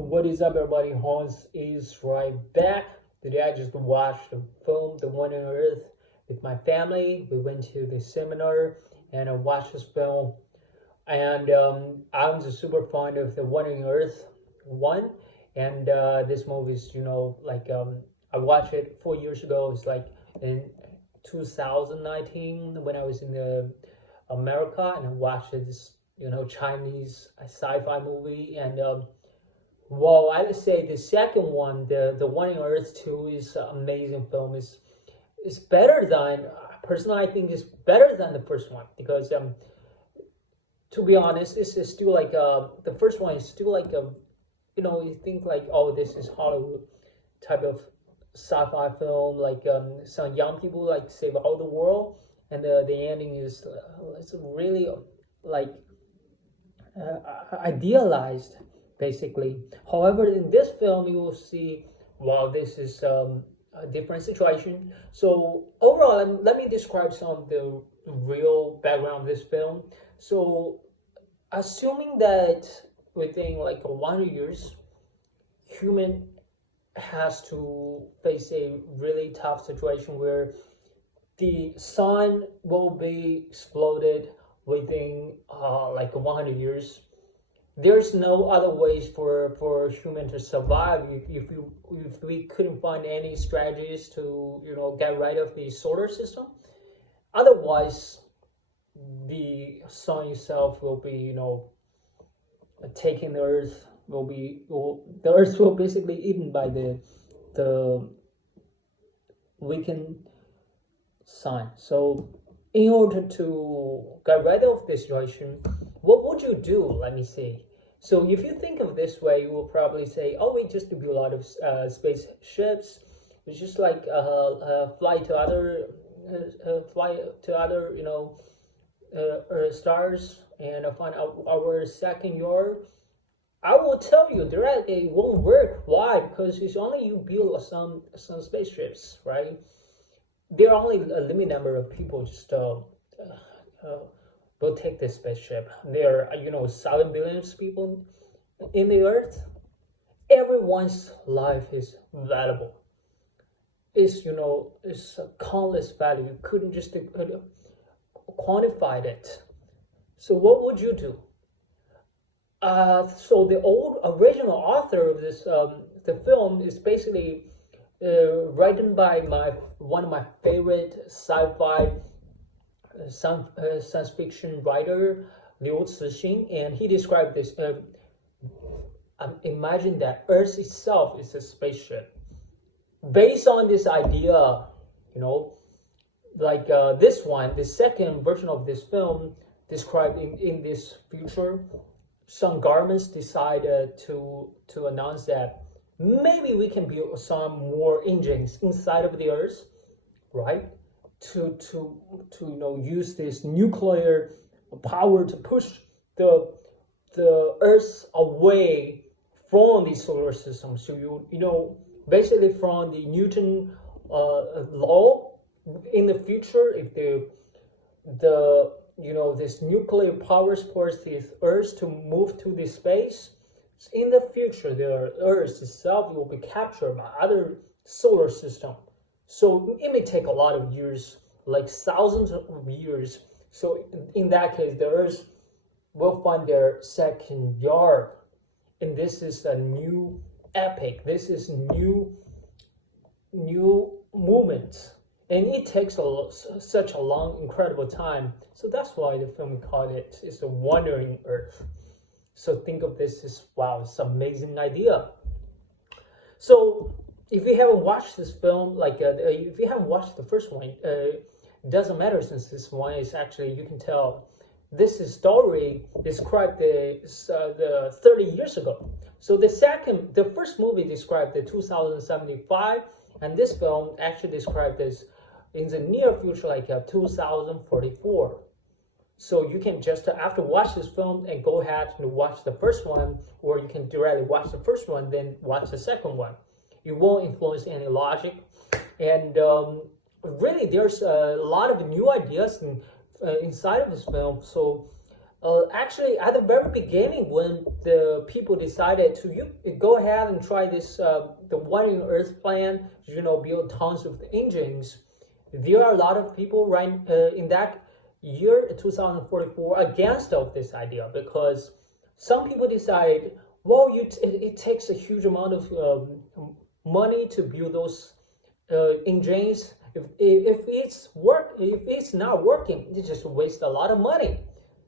What is up, everybody? Hans is right back. Today I just watched the film The One on Earth with my family. We went to the seminar and I watched this film. And I'm just super fond of The One on Earth 1. And this movie is, I watched it 4 years ago. It's like in 2019 when I was in America, and I watched this, Chinese sci-fi movie. And well, I would say the second one, the One on Earth 2, is an amazing film. It's better than, personally, I think it's better than the first one, because to be honest, this is still like the first one is still like you think like, oh, this is Hollywood type of sci-fi film, like some young people like save all the world, and the ending is it's really like idealized, basically. However, in this film, you will see, wow, this is a different situation. So overall, let me describe some of the real background of this film. So assuming that within like 100 years, human has to face a really tough situation where the sun will be exploded within like 100 years. There's no other ways for human to survive if we couldn't find any strategies to get rid of the solar system. Otherwise, the sun itself will be taking the earth. The earth will basically eaten by the weakened sun. So in order to get rid of this situation, what would you do? Let me see. So if you think of this way, you will probably say, oh, we just build a lot of spaceships. We just like fly to other stars and find out our second yard. I will tell you directly, it won't work. Why? Because it's only you build some spaceships, right? There are only a limited number of people just will take this spaceship. There are 7 billion people in the earth. Everyone's life is valuable. It's a countless value. You couldn't just quantify it. So what would you do? So the original author of this the film is basically written by one of my favorite sci-fi science fiction writer, Liu Cixin, and he described this. Imagine that Earth itself is a spaceship. Based on this idea, like this one, the second version of this film described in this future, some governments decided to announce that maybe we can build some more engines inside of the Earth, right? To use this nuclear power to push the Earth away from the solar system. So basically from the Newton law, in the future, if this nuclear power supports the Earth to move to the space, in the future the Earth itself will be captured by other solar system. So it may take a lot of years, like thousands of years. So in that case, the Earth will find their second yard. And this is a new epic. This is new movement. And it takes such a long, incredible time. So that's why the film called it's a wandering Earth. So think of this as, wow, it's an amazing idea. So if you haven't watched this film, if you haven't watched the first one, it doesn't matter, since this one is actually, you can tell, this is story described the 30 years ago. So the first movie described the 2075, and this film actually described this in the near future, like 2044. So you can just, after watch this film, and go ahead and watch the first one, or you can directly watch the first one, then watch the second one. It won't influence any logic. And really, there's a lot of new ideas inside of this film. So actually, at the very beginning, when the people decided to go ahead and try this, the One in Earth plan, build tons of engines, there are a lot of people right in that year, 2044, against of this idea, because some people decided, well, it takes a huge amount of money to build those engines. If it's not working, it just wastes a lot of money.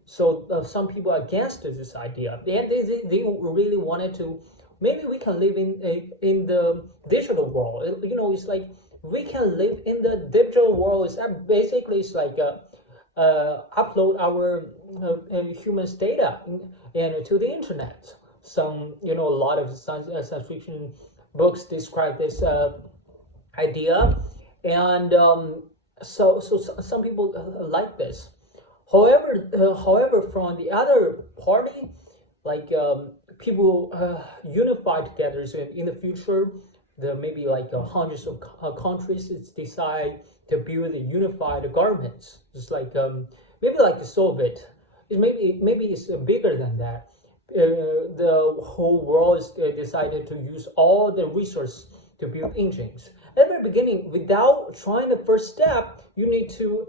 So some people are against this idea, and they really wanted to. Maybe we can live in the digital world. It's like we can live in the digital world. It's like upload our humans' data and to the internet. Some a lot of science fiction books describe this idea, and so some people like this. However, from the other party, like people unify together. So in the future, maybe like hundreds of countries decide to build a unified governments. It's like maybe like the Soviet. Maybe it's bigger than that. The whole world is decided to use all the resources to build engines. At the very beginning, without trying the first step, you need to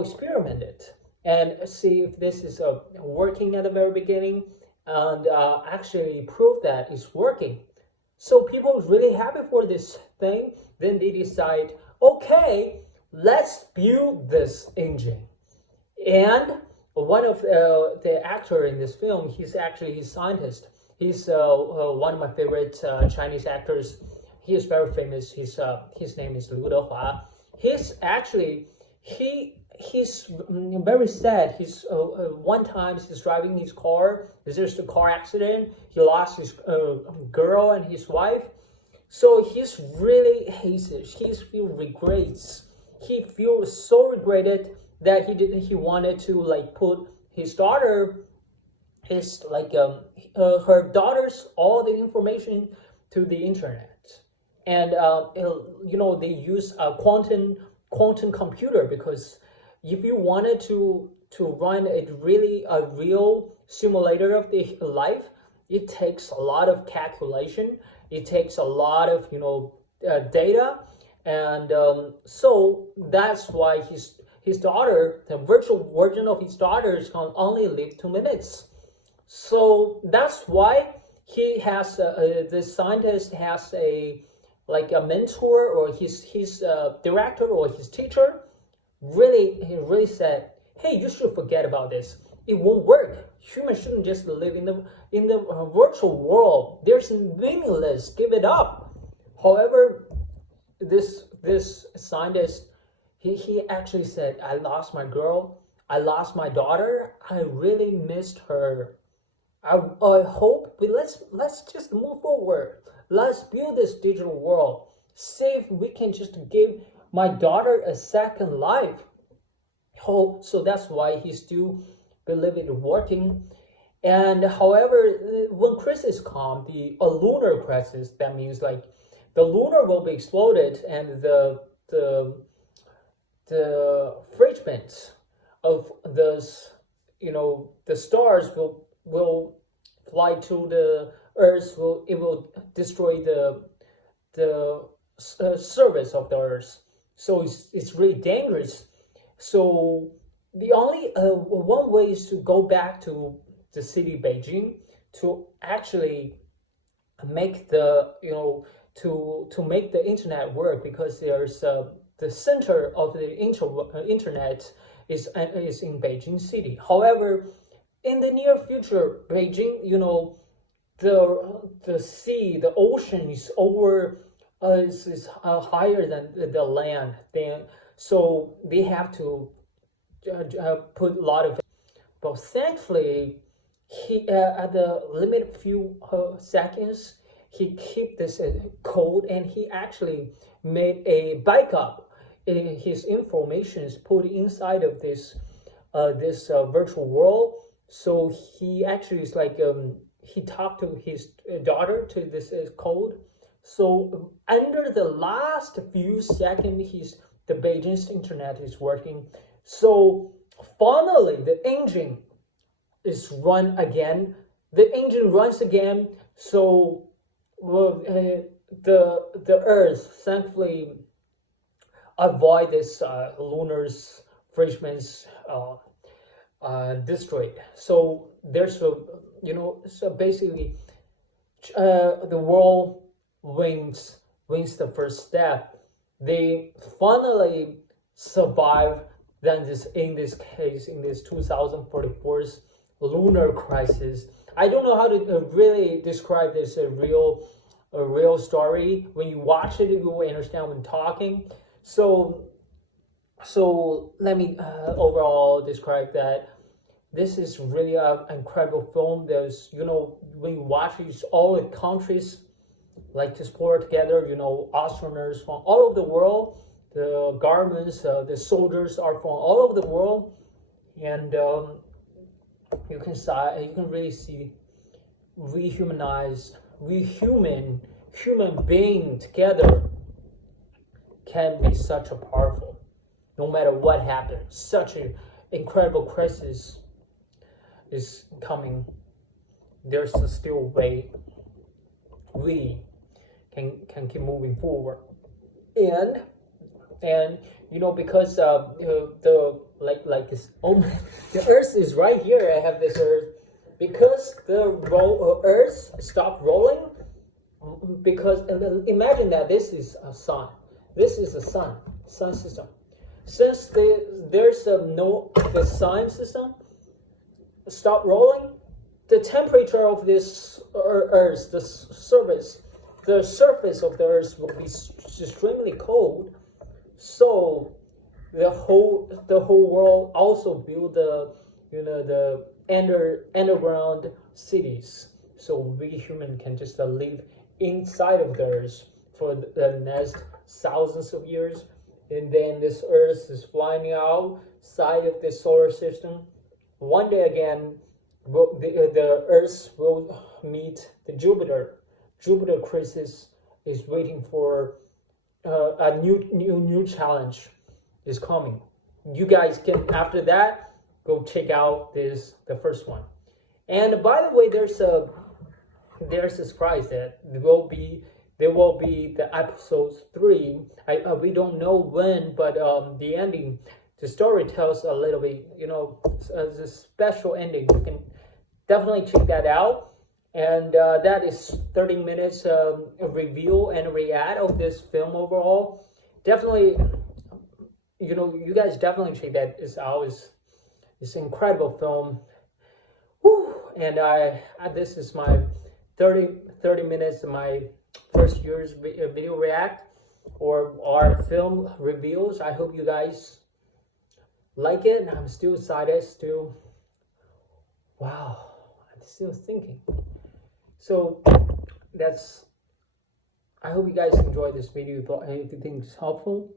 experiment it and see if this is working at the very beginning, and actually prove that it's working. So people are really happy for this thing. Then they decide, okay, let's build this engine. And one of the actor in this film, he's actually a scientist. He's one of my favorite Chinese actors. He is very famous. His name is Liu Dehua. He's very sad. He's one time he's driving his car. There's a car accident. He lost his girl and his wife. So he's really hates it. He feels regrets. He feels so regretted that he wanted to like put his daughter, her daughter's all the information to the internet, and they use a quantum computer, because if you wanted to run a real simulator of the life, it takes a lot of calculation. It takes a lot of data, and so that's why his daughter, the virtual version of his daughter, can only live 2 minutes. So that's why he has the scientist has a mentor, or his director or his teacher. He really said, hey, you should forget about this. It won't work. Humans shouldn't just live in the virtual world. There's meaningless. Give it up. However, this scientist, he actually said, I lost my girl. I lost my daughter. I really missed her. I hope, but let's just move forward. Let's build this digital world. See if we can just give my daughter a second life. So that's why he still believe it working. And however, when crisis comes, a lunar crisis, that means like the lunar will be exploded, and the fragments of those, the stars will fly to the Earth. It will destroy the surface of the Earth. So it's really dangerous. So the only one way is to go back to the city Beijing to actually make the to make the internet work, because there's the center of the internet is in Beijing city. However, in the near future, Beijing, the sea, the ocean is over is higher than the land. So they have to put a lot of. But thankfully, he at the limit few seconds, he kept this code, and he actually made a backup in his informations put inside of this virtual world. So he actually is like he talked to his daughter to this code. So under the last few seconds, the Beijing's internet is working. So finally the engine is run again. The engine runs again, so well, the Earth thankfully avoid this lunar's freshman's destroyed. So there's a so basically the world wins the first step. They finally survive. Then in this case, in this 2044's lunar crisis, I don't know how to really describe this a real story. When you watch it, you will understand when talking. So let me overall describe that. This is really an incredible film. There's, when you watch it, all the countries like to explore together, astronauts from all over the world, the governments, the soldiers are from all over the world, and you can really see human being together can be such a powerful, no matter what happens. Such an incredible crisis is coming. There's still a way we can keep moving forward, and because the like this the Earth is right here. I have this Earth because the Earth stopped rolling, because imagine that this is a sun. This is a sun system. Since there's the sun system stop rolling, the temperature of this Earth, the surface of the Earth will be extremely cold. So the whole world also build the underground cities. So we human can just live inside of the Earth for the next thousands of years, and then this Earth is flying outside of the solar system. One day again, the Earth will meet the Jupiter. Jupiter crisis is waiting for a new challenge is coming. You guys can, after that, go check out the first one. And by the way, there's a surprise that there will be the episode 3. We don't know when, but the ending, the story tells a little bit, as a special ending. You can definitely check that out. And that is 30 minutes review and react of this film overall. Definitely, you guys definitely check that out. It's an incredible film. Whew. And this is my 30 minutes of my first year's video react or our film reviews. I hope you guys like it. And I'm still excited. Wow, I'm still thinking. So I hope you guys enjoyed this video. If you think it's helpful,